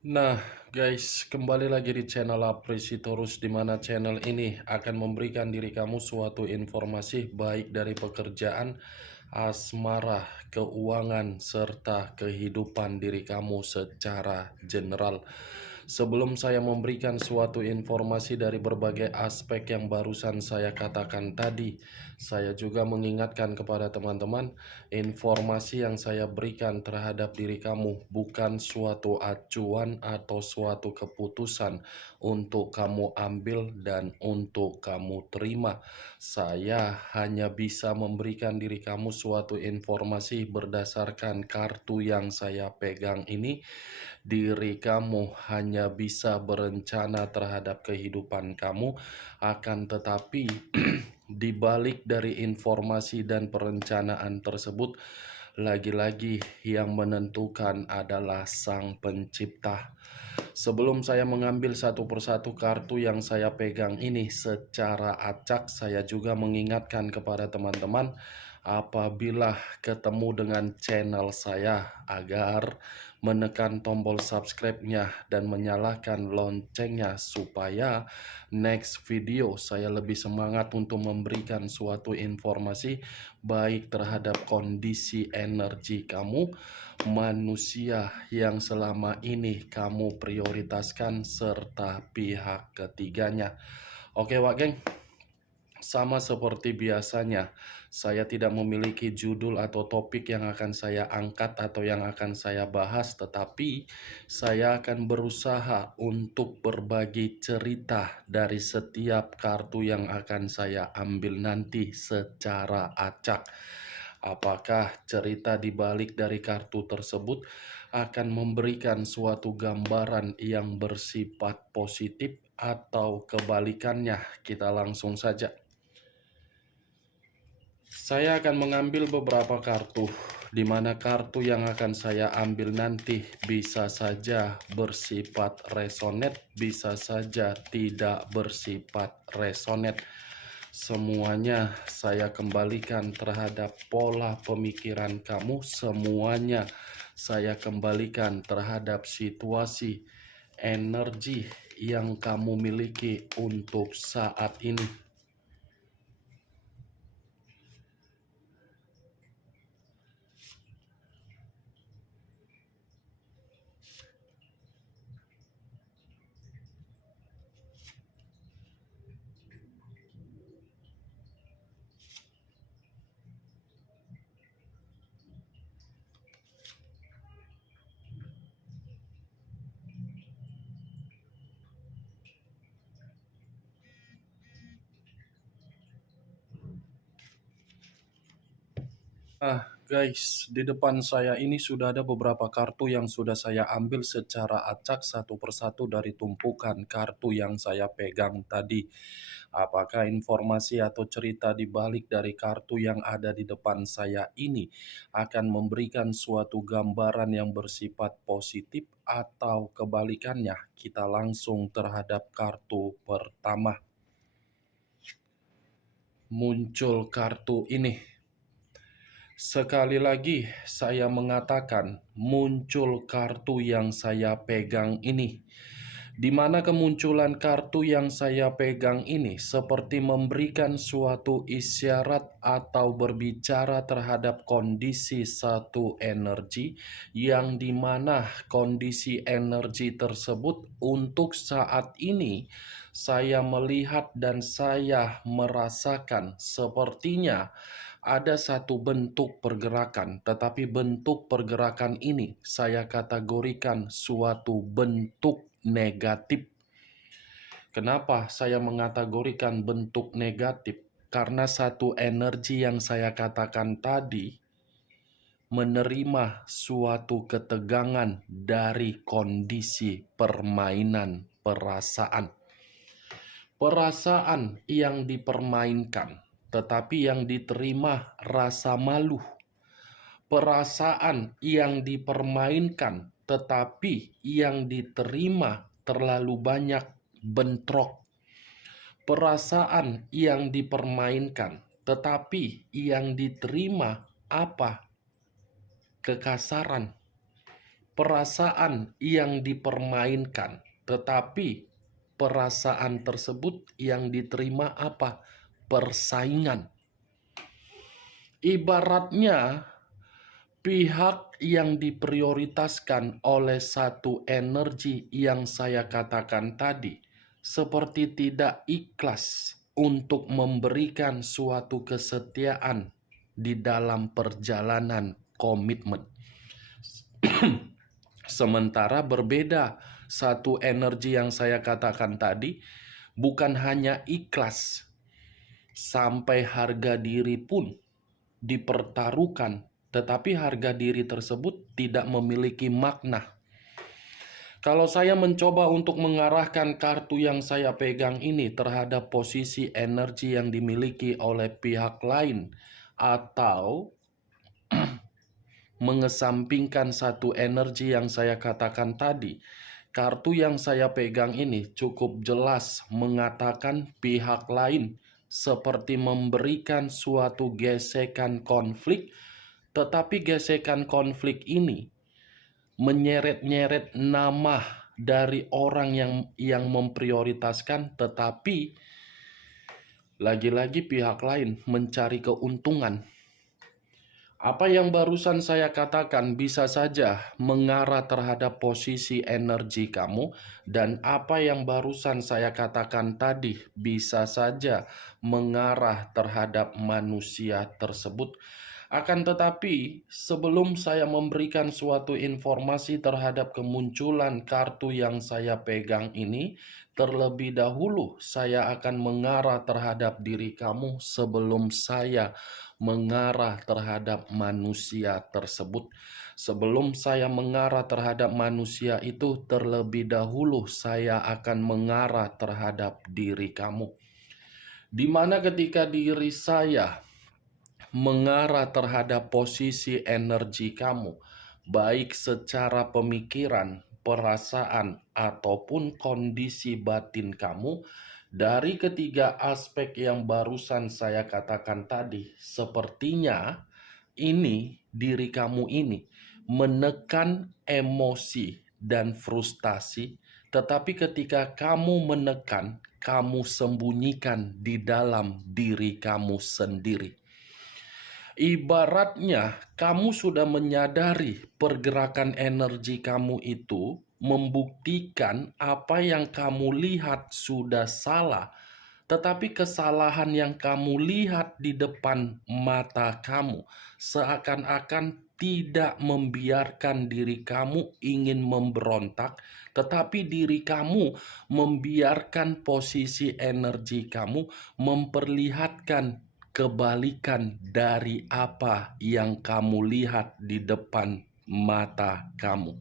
Nah, guys, kembali lagi di channel Apresitorus, di mana channel ini akan memberikan diri kamu suatu informasi baik dari pekerjaan, asmara, keuangan, serta kehidupan diri kamu secara general. Sebelum saya memberikan suatu informasi dari berbagai aspek yang barusan saya katakan tadi, saya juga mengingatkan kepada teman-teman, informasi yang saya berikan terhadap diri kamu bukan suatu acuan atau suatu keputusan untuk kamu ambil dan untuk kamu terima. Saya hanya bisa memberikan diri kamu suatu informasi berdasarkan kartu yang saya pegang ini. Diri kamu hanya bisa berencana terhadap kehidupan kamu, akan tetapi di balik dari informasi dan perencanaan tersebut, lagi-lagi yang menentukan adalah Sang Pencipta. Sebelum saya mengambil satu persatu kartu yang saya pegang ini secara acak, saya juga mengingatkan kepada teman-teman apabila ketemu dengan channel saya agar menekan tombol subscribe-nya dan menyalakan loncengnya supaya next video saya lebih semangat untuk memberikan suatu informasi baik terhadap kondisi energi kamu, manusia yang selama ini kamu prioritaskan, serta pihak ketiganya. Oke, Wak Geng. Sama seperti biasanya, saya tidak memiliki judul atau topik yang akan saya angkat atau yang akan saya bahas, tetapi saya akan berusaha untuk berbagi cerita dari setiap kartu yang akan saya ambil nanti secara acak. Apakah cerita di balik dari kartu tersebut akan memberikan suatu gambaran yang bersifat positif atau kebalikannya? Kita langsung saja. Saya akan mengambil beberapa kartu, di mana kartu yang akan saya ambil nanti bisa saja bersifat resonet, bisa saja tidak bersifat resonet. Semuanya saya kembalikan terhadap pola pemikiran kamu, semuanya saya kembalikan terhadap situasi energi yang kamu miliki untuk saat ini. Guys, di depan saya ini sudah ada beberapa kartu yang sudah saya ambil secara acak satu persatu dari tumpukan kartu yang saya pegang tadi. Apakah informasi atau cerita di balik dari kartu yang ada di depan saya ini akan memberikan suatu gambaran yang bersifat positif atau kebalikannya? Kita langsung terhadap kartu pertama. Muncul kartu ini. Sekali lagi saya mengatakan muncul kartu yang saya pegang ini. Di mana kemunculan kartu yang saya pegang ini seperti memberikan suatu isyarat atau berbicara terhadap kondisi satu energi yang dimana kondisi energi tersebut untuk saat ini saya melihat dan saya merasakan sepertinya ada satu bentuk pergerakan, tetapi bentuk pergerakan ini saya kategorikan suatu bentuk negatif. Kenapa saya mengategorikan bentuk negatif? Karena satu energi yang saya katakan tadi menerima suatu ketegangan dari kondisi permainan perasaan. Perasaan yang dipermainkan, tetapi yang diterima rasa malu. Perasaan yang dipermainkan, tetapi yang diterima terlalu banyak bentrok. Perasaan yang dipermainkan, tetapi yang diterima apa? Kekasaran. perasaan yang dipermainkan, tetapi perasaan tersebut yang diterima apa? Persaingan. Ibaratnya pihak yang diprioritaskan oleh satu energi yang saya katakan tadi, seperti tidak ikhlas untuk memberikan suatu kesetiaan di dalam perjalanan komitmen. Sementara berbeda, satu energi yang saya katakan tadi bukan hanya ikhlas, sampai harga diri pun dipertaruhkan, tetapi harga diri tersebut tidak memiliki makna. Kalau saya mencoba untuk mengarahkan kartu yang saya pegang ini terhadap posisi energi yang dimiliki oleh pihak lain, atau mengesampingkan satu energi yang saya katakan tadi, kartu yang saya pegang ini cukup jelas mengatakan pihak lain seperti memberikan suatu gesekan konflik, tetapi gesekan konflik ini menyeret-nyeret nama dari orang yang memprioritaskan, tetapi lagi-lagi pihak lain mencari keuntungan. Apa yang barusan saya katakan bisa saja mengarah terhadap posisi energi kamu, dan apa yang barusan saya katakan tadi bisa saja mengarah terhadap manusia tersebut. Akan tetapi, sebelum saya memberikan suatu informasi terhadap kemunculan kartu yang saya pegang ini, terlebih dahulu saya akan mengarah terhadap diri kamu sebelum saya mengarah terhadap manusia tersebut. Sebelum saya mengarah terhadap manusia itu, terlebih dahulu saya akan mengarah terhadap diri kamu. Di mana ketika diri saya mengarah terhadap posisi energi kamu, baik secara pemikiran, perasaan, ataupun kondisi batin kamu, dari ketiga aspek yang barusan saya katakan tadi, sepertinya ini diri kamu ini menekan emosi dan frustasi, tetapi ketika kamu menekan, kamu sembunyikan di dalam diri kamu sendiri. Ibaratnya kamu sudah menyadari pergerakan energi kamu itu membuktikan apa yang kamu lihat sudah salah, tetapi kesalahan yang kamu lihat di depan mata kamu seakan-akan tidak membiarkan diri kamu ingin memberontak, tetapi diri kamu membiarkan posisi energi kamu memperlihatkan kebalikan dari apa yang kamu lihat di depan mata kamu.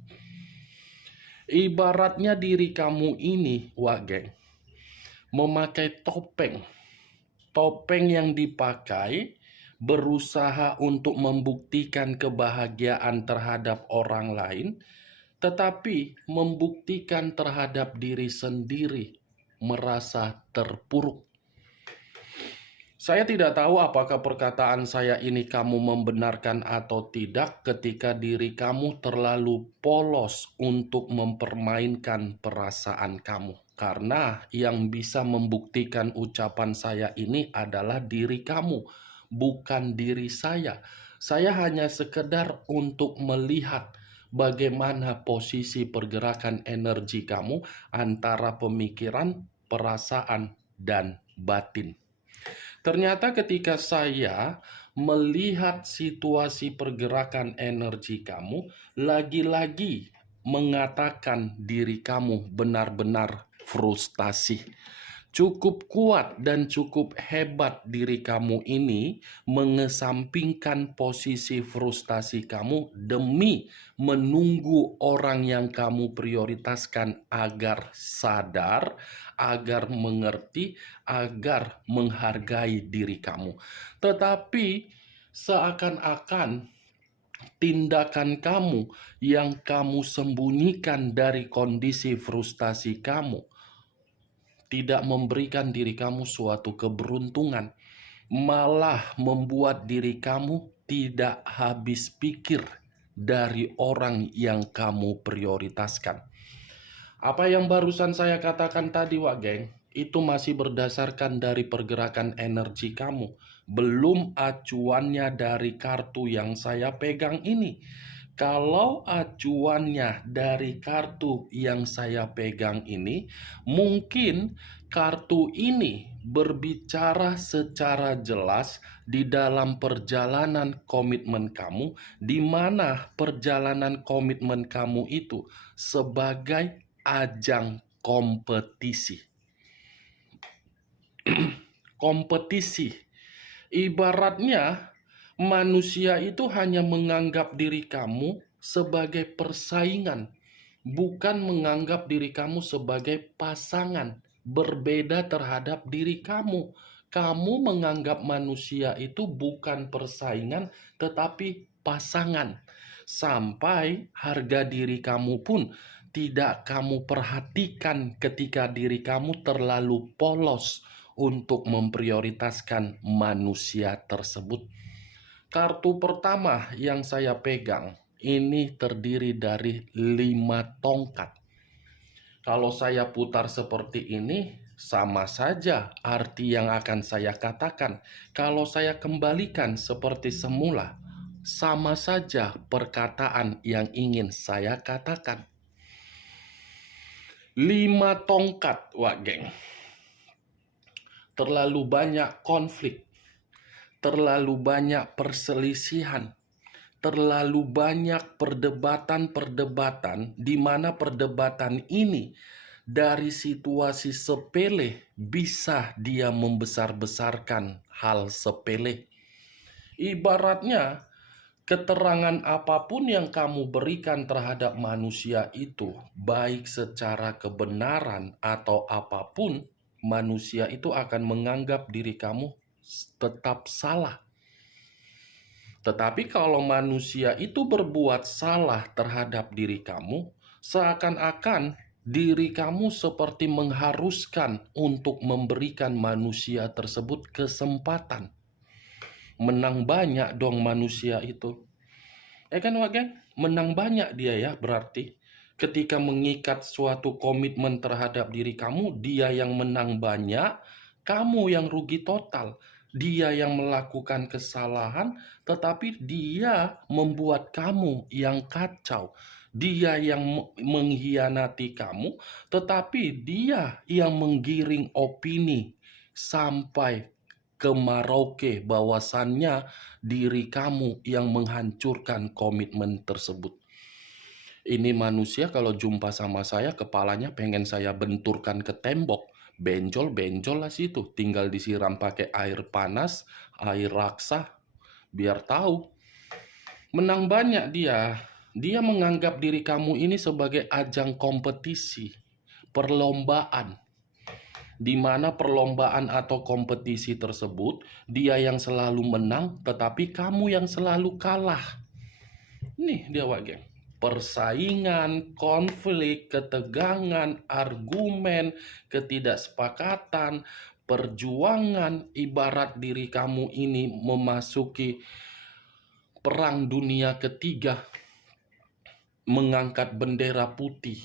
Ibaratnya diri kamu ini, geng, memakai topeng. Topeng yang dipakai berusaha untuk membuktikan kebahagiaan terhadap orang lain, tetapi membuktikan terhadap diri sendiri merasa terpuruk. Saya tidak tahu apakah perkataan saya ini kamu membenarkan atau tidak ketika diri kamu terlalu polos untuk mempermainkan perasaan kamu. Karena yang bisa membuktikan ucapan saya ini adalah diri kamu, bukan diri saya. Saya hanya sekedar untuk melihat bagaimana posisi pergerakan energi kamu antara pemikiran, perasaan, dan batin. Ternyata ketika saya melihat situasi pergerakan energi kamu, lagi-lagi mengatakan diri kamu benar-benar frustasi. Cukup kuat dan cukup hebat diri kamu ini mengesampingkan posisi frustasi kamu demi menunggu orang yang kamu prioritaskan agar sadar, agar mengerti, agar menghargai diri kamu. Tetapi seakan-akan tindakan kamu yang kamu sembunyikan dari kondisi frustasi kamu tidak memberikan diri kamu suatu keberuntungan, malah membuat diri kamu tidak habis pikir dari orang yang kamu prioritaskan. Apa yang barusan saya katakan tadi, Wak Geng, itu masih berdasarkan dari pergerakan energi kamu. Belum acuannya dari kartu yang saya pegang ini. Kalau acuannya dari kartu yang saya pegang ini, mungkin kartu ini berbicara secara jelas di dalam perjalanan komitmen kamu, di mana perjalanan komitmen kamu itu sebagai ajang kompetisi. Kompetisi. Ibaratnya manusia itu hanya menganggap diri kamu sebagai persaingan, bukan menganggap diri kamu sebagai pasangan. Berbeda terhadap diri kamu. Kamu menganggap manusia itu bukan persaingan, tetapi pasangan. Sampai harga diri kamu pun tidak kamu perhatikan ketika diri kamu terlalu polos untuk memprioritaskan manusia tersebut. Kartu pertama yang saya pegang ini terdiri dari 5 tongkat. Kalau saya putar seperti ini, sama saja arti yang akan saya katakan. Kalau saya kembalikan seperti semula, sama saja perkataan yang ingin saya katakan. 5 tongkat, Wak Geng. Terlalu banyak konflik, terlalu banyak perselisihan, terlalu banyak perdebatan-perdebatan di mana perdebatan ini dari situasi sepele bisa dia membesar-besarkan hal sepele. Ibaratnya keterangan apapun yang kamu berikan terhadap manusia itu, baik secara kebenaran atau apapun, manusia itu akan menganggap diri kamu tetap salah. Tetapi kalau manusia itu berbuat salah terhadap diri kamu, seakan-akan diri kamu seperti mengharuskan untuk memberikan manusia tersebut kesempatan. Menang banyak dong manusia itu. Kan Wagen? Menang banyak dia ya berarti. Ketika mengikat suatu komitmen terhadap diri kamu, dia yang menang banyak, kamu yang rugi total. Dia yang melakukan kesalahan, tetapi dia membuat kamu yang kacau. Dia yang mengkhianati kamu, tetapi dia yang menggiring opini sampai ke Merauke bahwasannya diri kamu yang menghancurkan komitmen tersebut. Ini manusia kalau jumpa sama saya, kepalanya pengen saya benturkan ke tembok. Benjol-benjol lah situ. Tinggal disiram pakai air panas, air raksa, biar tahu. Menang banyak dia. Dia menganggap diri kamu ini sebagai ajang kompetisi, perlombaan. Di mana perlombaan atau kompetisi tersebut, dia yang selalu menang, tetapi kamu yang selalu kalah. Nih dia Wak Geng. Persaingan, konflik, ketegangan, argumen, ketidaksepakatan, perjuangan, ibarat diri kamu ini memasuki perang dunia ketiga, mengangkat bendera putih.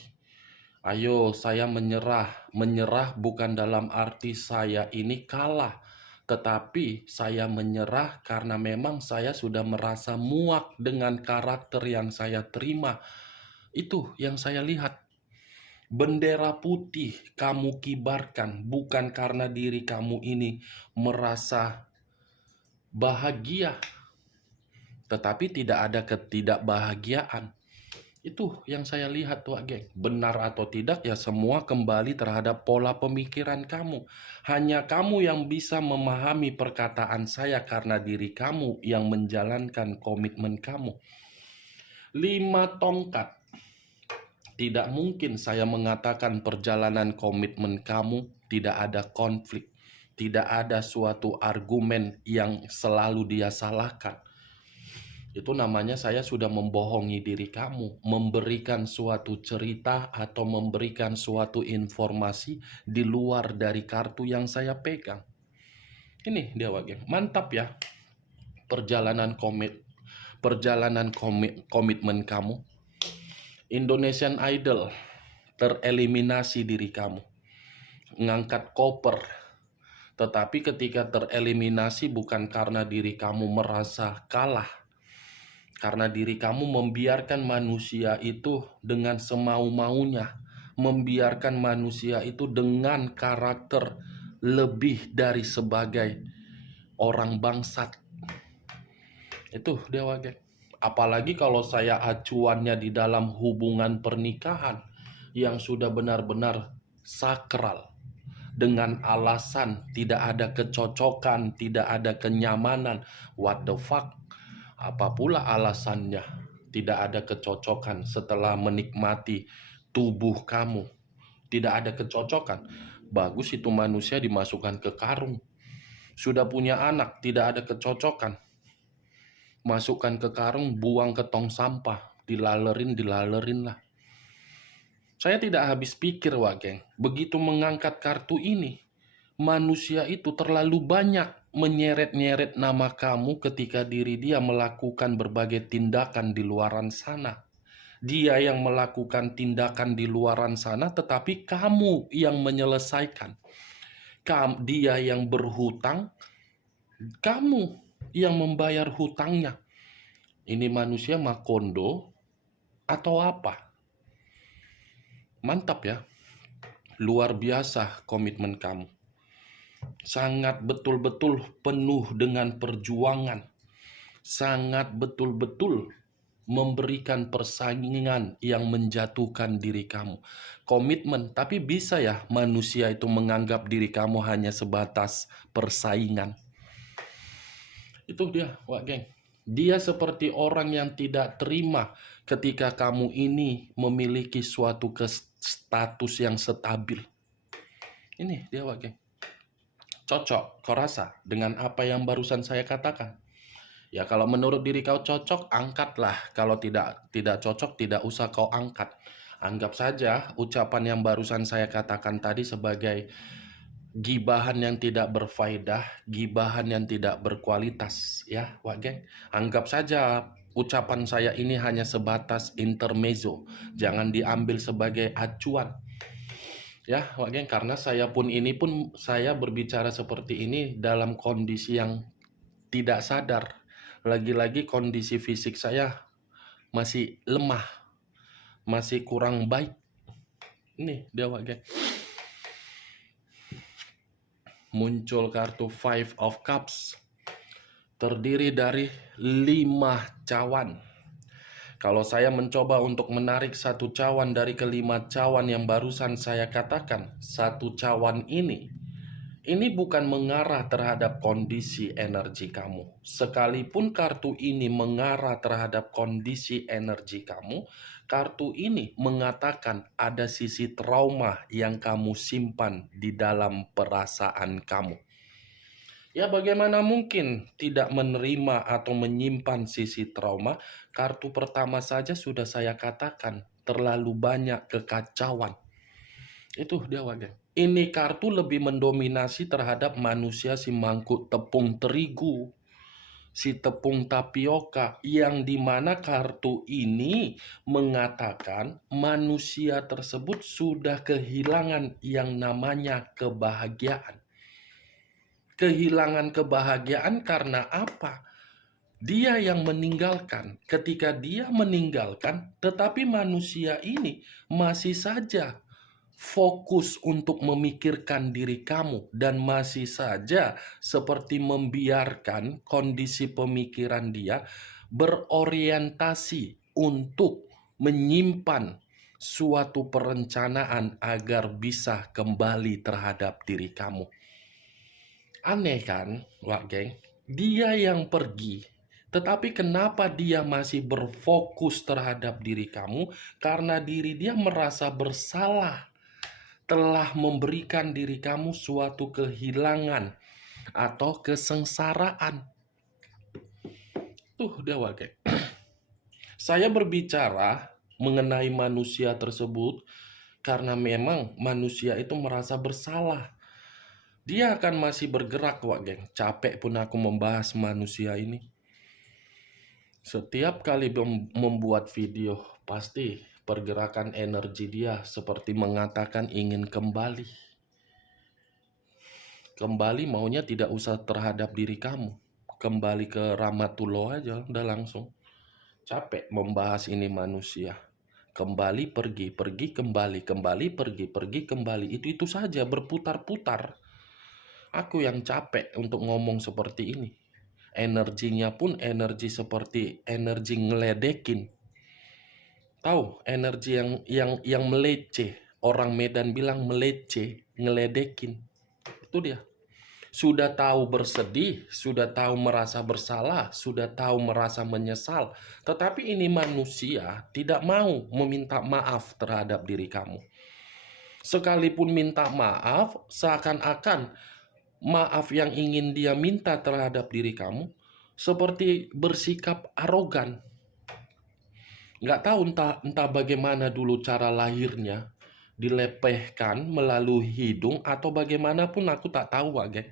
Ayo, saya menyerah. Menyerah bukan dalam arti saya ini kalah, tetapi saya menyerah karena memang saya sudah merasa muak dengan karakter yang saya terima. Itu yang saya lihat. Bendera putih kamu kibarkan bukan karena diri kamu ini merasa bahagia, tetapi tidak ada ketidakbahagiaan. Itu yang saya lihat tuh, geng. Benar atau tidak ya semua kembali terhadap pola pemikiran kamu. Hanya kamu yang bisa memahami perkataan saya karena diri kamu yang menjalankan komitmen kamu. 5 tongkat. Tidak mungkin saya mengatakan perjalanan komitmen kamu tidak ada konflik. Tidak ada suatu argumen yang selalu dia salahkan. Itu namanya saya sudah membohongi diri kamu, memberikan suatu cerita atau memberikan suatu informasi di luar dari kartu yang saya pegang. Ini dia Wak Geng. Mantap ya. perjalanan komitmen kamu. Indonesian Idol, tereliminasi diri kamu. Ngangkat koper. Tetapi ketika tereliminasi bukan karena diri kamu merasa kalah. Karena diri kamu membiarkan manusia itu dengan semau-maunya. Membiarkan manusia itu dengan karakter lebih dari sebagai orang bangsat. Itu dia wage. Apalagi kalau saya acuannya di dalam hubungan pernikahan yang sudah benar-benar sakral. Dengan alasan tidak ada kecocokan, tidak ada kenyamanan. What the fuck? Apa pula alasannya? Tidak ada kecocokan setelah menikmati tubuh kamu. Tidak ada kecocokan. Bagus itu manusia dimasukkan ke karung. Sudah punya anak, tidak ada kecocokan. Masukkan ke karung, buang ke tong sampah. Dilalerin lah. Saya tidak habis pikir, Wageng. Begitu mengangkat kartu ini, manusia itu terlalu banyak menyeret-nyeret nama kamu ketika diri dia melakukan berbagai tindakan di luaran sana. Dia yang melakukan tindakan di luaran sana, tetapi kamu yang menyelesaikan. Dia yang berhutang, kamu yang membayar hutangnya. Ini manusia makondo atau apa? Mantap ya. Luar biasa komitmen kamu. Sangat betul-betul penuh dengan perjuangan. Sangat betul-betul memberikan persaingan yang menjatuhkan diri kamu. Komitmen, tapi bisa ya manusia itu menganggap diri kamu hanya sebatas persaingan. Itu dia, Wak Geng. Dia seperti orang yang tidak terima ketika kamu ini memiliki suatu status yang stabil. Ini dia, Wak Geng. Cocok, kau rasa, dengan apa yang barusan saya katakan? Ya kalau menurut diri kau cocok, angkatlah. Kalau tidak cocok, tidak usah kau angkat. Anggap saja ucapan yang barusan saya katakan tadi sebagai gibahan yang tidak berfaedah, gibahan yang tidak berkualitas. Ya, Wak Geng. Anggap saja ucapan saya ini hanya sebatas intermezzo. Jangan diambil sebagai acuan. Ya, Wak Geng, karena saya pun saya berbicara seperti ini dalam kondisi yang tidak sadar. Lagi-lagi kondisi fisik saya masih lemah, masih kurang baik. Ini dia, Wak Geng. Muncul kartu Five of Cups. Terdiri dari 5 cawan. Kalau saya mencoba untuk menarik satu cawan dari kelima cawan yang barusan saya katakan, satu cawan ini bukan mengarah terhadap kondisi energi kamu. Sekalipun kartu ini mengarah terhadap kondisi energi kamu, kartu ini mengatakan ada sisi trauma yang kamu simpan di dalam perasaan kamu. Ya bagaimana mungkin tidak menerima atau menyimpan sisi trauma? Kartu pertama saja sudah saya katakan, terlalu banyak kekacauan. Itu dia, Wage. Ini kartu lebih mendominasi terhadap manusia si mangkuk tepung terigu, si tepung tapioka, yang dimana kartu ini mengatakan manusia tersebut sudah kehilangan yang namanya kebahagiaan. Kehilangan kebahagiaan karena apa? Dia yang meninggalkan. Ketika dia meninggalkan, tetapi manusia ini masih saja fokus untuk memikirkan diri kamu dan masih saja seperti membiarkan kondisi pemikiran dia berorientasi untuk menyimpan suatu perencanaan agar bisa kembali terhadap diri kamu. Aneh kan, Wak Geng? Dia yang pergi, tetapi kenapa dia masih berfokus terhadap diri kamu? Karena diri dia merasa bersalah telah memberikan diri kamu suatu kehilangan atau kesengsaraan. Tuh dia, Wak Geng. Saya berbicara mengenai manusia tersebut karena memang manusia itu merasa bersalah. Dia akan masih bergerak, Wak Geng. Capek pun aku membahas manusia ini. Setiap kali membuat video, pasti pergerakan energi dia seperti mengatakan ingin kembali. Kembali maunya tidak usah terhadap diri kamu. Kembali ke Rahmatullah aja, udah langsung. Capek membahas ini manusia. Kembali, pergi, pergi, kembali, kembali, pergi, pergi, kembali. Itu saja berputar-putar. Aku yang capek untuk ngomong seperti ini. Energinya pun energi seperti energi ngeledekin. Tahu energi yang meleceh. Orang Medan bilang meleceh, ngeledekin. Itu dia. Sudah tahu bersedih, sudah tahu merasa bersalah, sudah tahu merasa menyesal. Tetapi ini manusia tidak mau meminta maaf terhadap diri kamu. Sekalipun minta maaf, seakan-akan maaf yang ingin dia minta terhadap diri kamu seperti bersikap arogan. Nggak tahu entah bagaimana dulu cara lahirnya, dilepehkan melalui hidung atau bagaimanapun aku tak tahu, geng.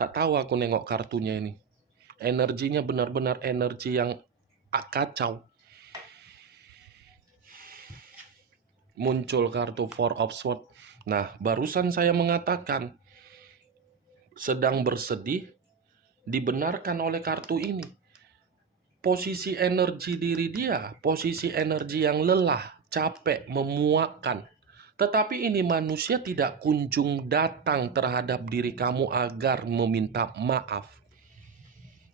Tak tahu aku nengok kartunya ini. Energinya benar-benar energi yang kacau. Muncul kartu Four of Swords. Nah, barusan saya mengatakan sedang bersedih dibenarkan oleh kartu ini. Posisi energi diri dia, posisi energi yang lelah, capek, memuakkan. Tetapi ini manusia tidak kunjung datang terhadap diri kamu agar meminta maaf.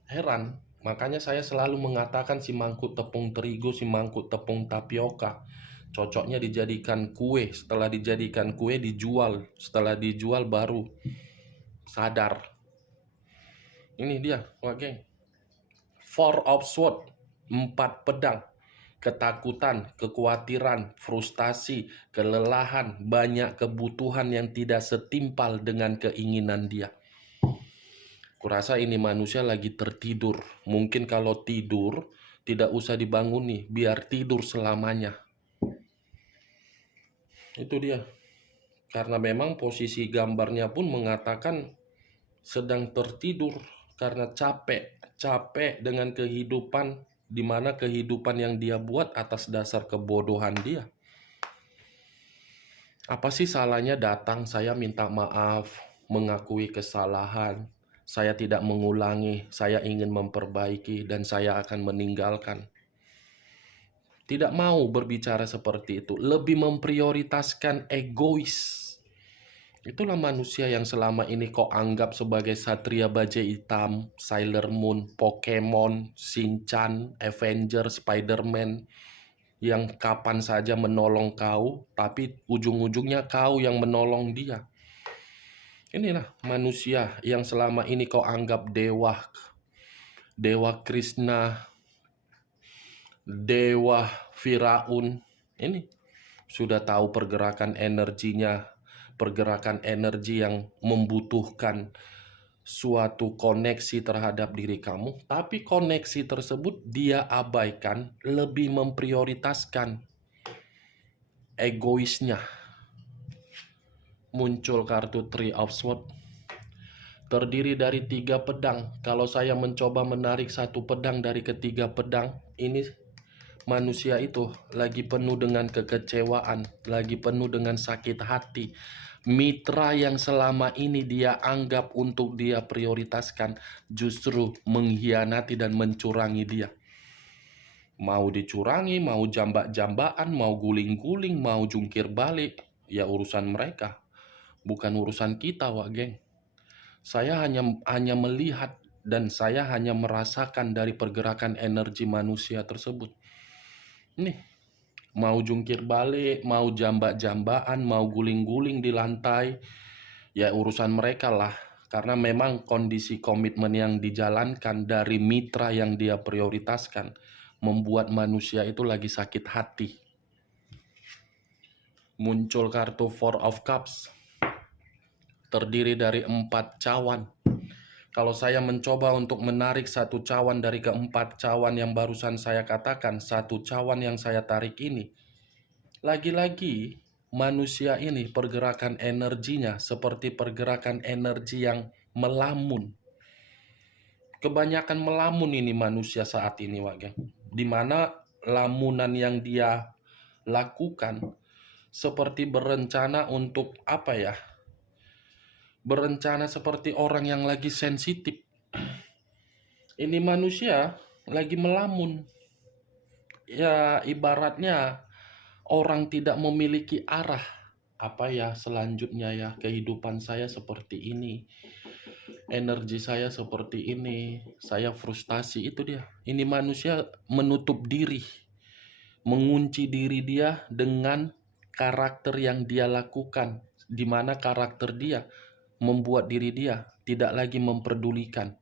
Heran, makanya saya selalu mengatakan si mangkuk tepung terigu, si mangkuk tepung tapioka cocoknya dijadikan kue. Setelah dijadikan kue dijual, setelah dijual baru sadar. Ini dia, wah geng. Four of Swords, 4 pedang. Ketakutan, kekhawatiran, frustasi, kelelahan, banyak kebutuhan yang tidak setimpal dengan keinginan dia. Kurasa ini manusia lagi tertidur. Mungkin kalau tidur, tidak usah dibanguni, biar tidur selamanya. Itu dia. Karena memang posisi gambarnya pun mengatakan sedang tertidur karena capek dengan kehidupan, di mana kehidupan yang dia buat atas dasar kebodohan dia. Apa sih salahnya datang saya minta maaf, mengakui kesalahan, saya tidak mengulangi, saya ingin memperbaiki, dan saya akan meninggalkan. Tidak mau berbicara seperti itu, lebih memprioritaskan egois. Itulah manusia yang selama ini kau anggap sebagai Satria Baja Hitam, Sailor Moon, Pokemon, Shinchan, Avenger, Spider-Man, yang kapan saja menolong kau, tapi ujung-ujungnya kau yang menolong dia. Inilah manusia yang selama ini kau anggap dewa, Dewa Krishna, Dewa Firaun. Ini sudah tahu pergerakan energinya, pergerakan energi yang membutuhkan suatu koneksi terhadap diri kamu, tapi koneksi tersebut dia abaikan, lebih memprioritaskan egoisnya. Muncul kartu Three of Swords, terdiri dari 3 pedang. Kalau saya mencoba menarik 1 pedang dari ketiga pedang, ini manusia itu lagi penuh dengan kekecewaan, lagi penuh dengan sakit hati. Mitra yang selama ini dia anggap untuk dia prioritaskan justru mengkhianati dan mencurangi dia. Mau dicurangi, mau jambak-jambakan, mau guling-guling, mau jungkir balik, ya urusan mereka. Bukan urusan kita, wak geng. Saya hanya melihat dan saya hanya merasakan dari pergerakan energi manusia tersebut. Nih, mau jungkir balik, mau jambak-jambakan, mau guling-guling di lantai, ya urusan mereka lah. Karena memang kondisi komitmen yang dijalankan dari mitra yang dia prioritaskan membuat manusia itu lagi sakit hati. Muncul kartu Four of Cups, terdiri dari 4 cawan. Kalau saya mencoba untuk menarik 1 cawan dari ke-4 cawan yang barusan saya katakan, 1 cawan yang saya tarik ini, lagi-lagi manusia ini pergerakan energinya seperti pergerakan energi yang melamun. kebanyakan melamun ini manusia saat ini, Wak, geng. Dimana lamunan yang dia lakukan seperti berencana untuk apa ya? Berencana seperti orang yang lagi sensitif. Ini manusia lagi melamun. Ya, ibaratnya orang tidak memiliki arah. Apa ya selanjutnya ya, kehidupan saya seperti ini. Energi saya seperti ini. Saya frustasi, itu dia. Ini manusia menutup diri, mengunci diri dia dengan karakter yang dia lakukan, di mana karakter dia membuat diri dia tidak lagi memperdulikan.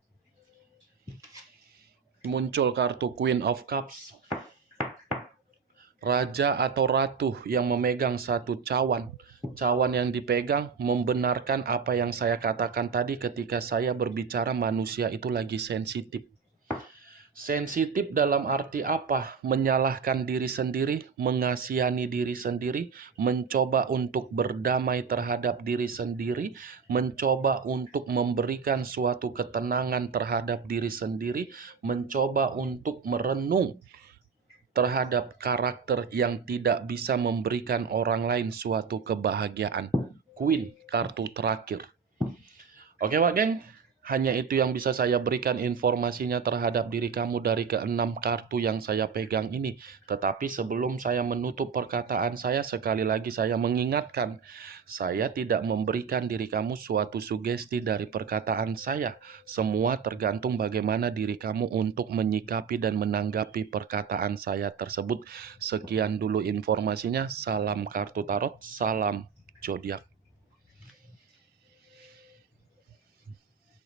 Muncul kartu Queen of Cups, raja atau ratu yang memegang satu cawan. Cawan yang dipegang membenarkan apa yang saya katakan tadi ketika saya berbicara manusia itu lagi sensitif. Sensitif dalam arti apa? Menyalahkan diri sendiri, mengasihani diri sendiri, mencoba untuk berdamai terhadap diri sendiri, mencoba untuk memberikan suatu ketenangan terhadap diri sendiri, mencoba untuk merenung terhadap karakter yang tidak bisa memberikan orang lain suatu kebahagiaan. Queen, kartu terakhir. Oke, Pak Geng, hanya itu yang bisa saya berikan informasinya terhadap diri kamu dari keenam kartu yang saya pegang ini. Tetapi sebelum saya menutup perkataan saya, sekali lagi saya mengingatkan, saya tidak memberikan diri kamu suatu sugesti dari perkataan saya. Semua tergantung bagaimana diri kamu untuk menyikapi dan menanggapi perkataan saya tersebut. Sekian dulu informasinya. Salam kartu tarot, salam zodiak.